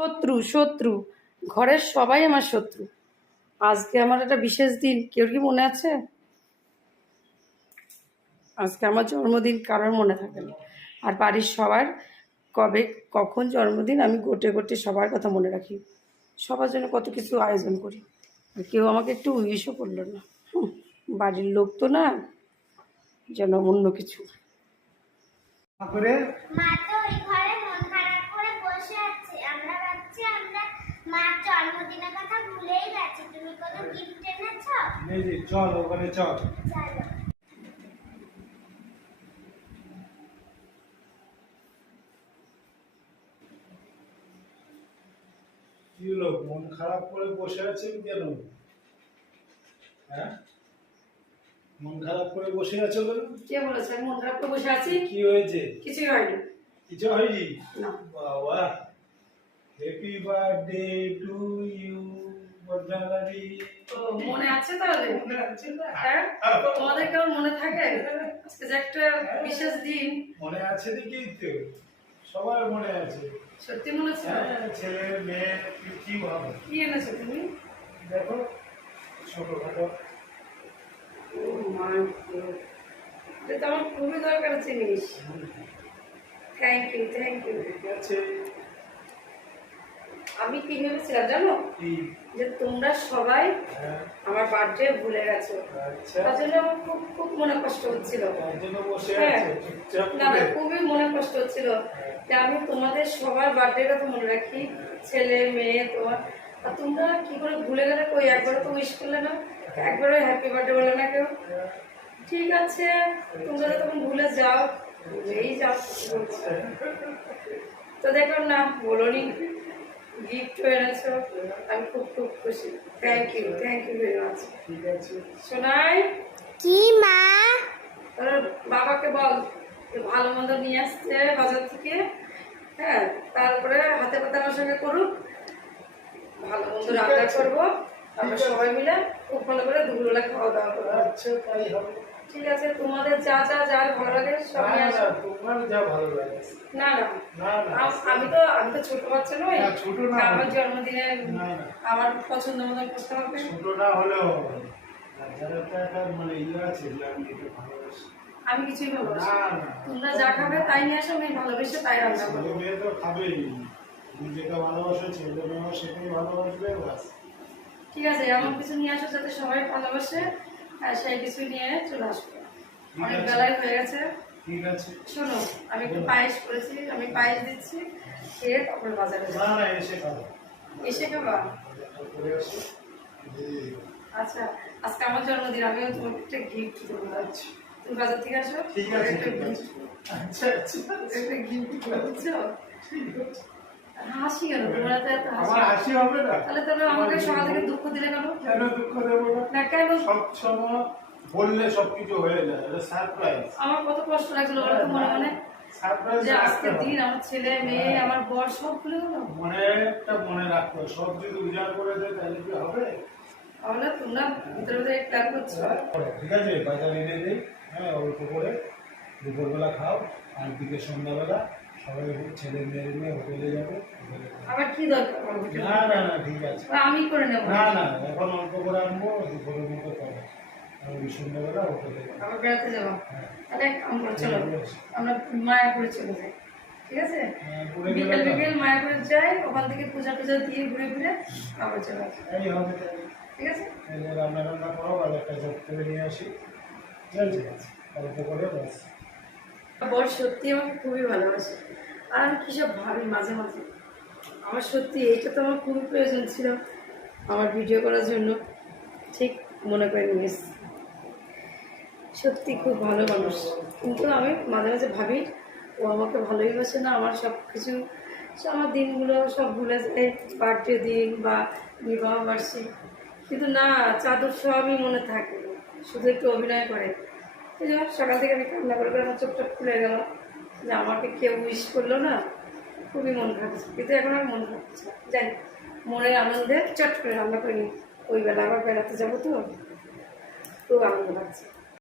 শত্রু শত্রু। ঘরের সবাই আমার শত্রু। আজকে আমার একটা বিশেষ দিন। কেউ কি মনে আছে? আজকে আমার জন্মদিন কারোর মনে থাকে না। আর বাড়ির সবার কবে কখন জন্মদিন আমি গোটে গোটে সবার কথা মনে রাখি। সবার জন্য কত কিছু আয়োজন করি। আর কেউ আমাকে একটু উইশও করল না। হুম, বাড়ির লোক তো না যেন অন্য কিছু। করে মা তো ওই ঘরে মন খারাপ করে বসে আছে আমরা ভাবছি আমরা মার জন্মদিনের কথা ভুলেই গেছি তুমি কোনো গিফট এনেছো এই যে চল ওখানে চল। কি হলো মন খারাপ করে বসে আছেন কেন? হ্যাঁ? মন খারাপ করে বসে আছো কেন? কে বলেছে? মন খারাপ করে বসে আছি? কি হয়েছে? কিছু হয়নি। কিছু হয়নি? বাবা হ্যাপি বার্থডে টু ইউ মনে আছে তাহলে? মনে আছে না? হ্যাঁ? তোমাদের কেমন মনে থাকে? আজকে যে একটা বিশেষ দিন। মনে আছে দেখেই তো। সবার মনে আছে। সত্যি মনে ছিল হ্যাঁ ছেলে মেয়ে কি- কি কি এনেছো তুমি? দেখো ছোটখাটো। এটা তো আমার খুবই দরকার জিনিস। থ্যাংক ইউ থ্যাংক ইউ ঠিক আছে। আমি কি ভেবেছিলাম জানো? যে তোমরা সবাই হ্যাঁ। আমার বার্থডে ভুলে গেছো। আচ্ছা। তার জন্য আমার খুব খুব মনে কষ্ট হচ্ছিল। হ্যাঁ। না না খুবই মনে কষ্ট হচ্ছিল। যে আমি তোমাদের সবার বার্থডে কথা মনে রাখি। ছেলে মেয়ে তোমার। আর তোমরা কি করে ভুলে গেলে কই? একবার তো উইশ করলে না। একবারও হ্যাপি বার্থডে বলে না কেউ। ঠিক আছে তোমরা তখন ভুলে যাও। ভুলেই যাও তো দেখলাম না বলোনি। গিফট এনেছো আমি খুব খুব খুশি। Thank you thank you very much ঠিক আছে। শোনাই কি মা? বাবাকে বল যে ভালো মন্দ নিয়ে আসছে বাজার থেকে। হ্যাঁ তারপরে হাতে পাতে আমার সঙ্গে করুক। ভালো মন্দ রান্না করব। আমরা সবাই মিলে খুব ভালো করে দুপুরবেলা খাওয়া দাওয়া করব। আচ্ছা তাই হবে। ঠিক আছে তোমাদের যা যা যা ভালো লাগে সব নিয়ে আসো। তোমার যা ভালো লাগে। না না। আমি তো আমি তো ছোট বাচ্চা নই। ছোট না। আমার জন্মদিনে। আমার পছন্দ মতন করতে হবে। ছোট না হলেও যারা মানে ইয়ে আমি কিছুই ভালোবাসি তোমরা যা খাবে তাই নিয়ে আসো আমি ভালোবেসে তাই রান্না করব মেয়ে তো খাবেই। তুমি যেটা ভালোবাসো ছেলে মেয়েও সেটাই ভালোবাসবে ঠিক আছে এমন কিছু নিয়ে আসো যাতে সবাই ভালোবাসে। আর সেই কিছু নিয়ে চলে আসব। অনেক বেলায় হয়ে গেছে। ঠিক আছে। শোনো আমি একটু পায়েস করেছি আমি পায়েস দিচ্ছি খেয়ে তারপরে বাজারে না না এসে খাব। এসে খাবা? আচ্ছা আজকে আমার জন্মদিন আমিও তোমাকে একটা গিফট দেবো তুমি বাজার থেকে আসো ঠিক আছে একটা ঠিক আচ্ছা আচ্ছা। একটা গিফট বুঝছ ঠিক আছে। হাসি কেন তোমরা তো এত হাসি। আমার হাসি হবে না। তাহলে তোমরা আমাকে সকাল থেকে দুঃখ দিলে কেন? কেন দুঃখ দেবো না? কেন? সব সময় বললে সবকিছু হয়ে যায় এটা সারপ্রাইজ আমার কত কষ্ট লাগছিল বলো তো মনে মনে? যে আজকের দিন আমার ছেলে মেয়ে আমার বর সব ভুলে গেল মনে একটা মনে রাখতে সব যদি উজাড় করে দেয় তাহলে কি হবে? তাহলে তোমরা ভিতরে ভিতরে প্ল্যান করছ। ঠিক আছে দিই। হ্যাঁ অল্প করে। দুপুরবেলা খাও আর দিকে সন্ধ্যাবেলা সবাই ছেলে মেয়ে নিয়ে হোটেলে যাবে। আবার কি দরকার না না না ঠিক আছে। আমি করে নেব। না না এখন অল্প করে আনব দুপুরের মতো পাবো আর সন্ধ্যাবেলা হোটেলে আবার বেড়াতে যাব? হ্যাঁ। তাহলে এক কাম করো চলো। আমরা মায়াপুরে চলে যাই। ঠিক আছে? হ্যাঁ, বিকেল বিকেল মায়াপুরে যাই ওখান থেকে পূজা টুজা দিয়ে ঘুরে ঘুরে আবার চলে আসি ঠিক আছে? রান্না টান্না করো আর একটা জব করে নিয়ে আসি। ঠিক আছে অল্প করে বাস। বর সত্যি আমাকে খুবই ভালোবাসে। আর আমি কী সব ভাবি মাঝে মাঝে? আমার সত্যি এইটা তো আমার খুবই প্রয়োজন ছিল আমার ভিডিও করার জন্য। ঠিক মনে করে নিয়ে সত্যি খুব ভালো মানুষ। কিন্তু আমি মাঝে মাঝে ভাবি, ও আমাকে ভালোই বাসে না, আমার সব কিছু আমার দিনগুলো সব ভুলে যায় বার্থডে দিন বা বিবাহ বার্ষিক। কিন্তু না, চাদর সবই মনে থাকে। শুধু একটু অভিনয় করে। এই যে সকাল থেকে আমি কান্না করে করে আমার চোখটা খুলে গেল যে আমাকে কেউ উইশ করল না, খুবই মন খাচ্ছে কিন্তু এখন আর মন খাচ্ছে জানি। মনের আনন্দে চট করে রান্না করিনি ওই বেলা আবার বেড়াতে যাব তো, খুব আনন্দ লাগছে।